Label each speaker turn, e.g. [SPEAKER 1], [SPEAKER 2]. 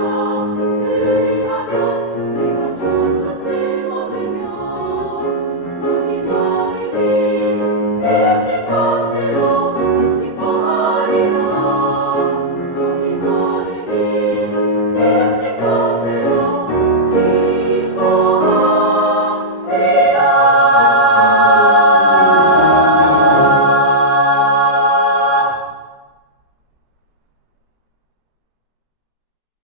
[SPEAKER 1] Oh.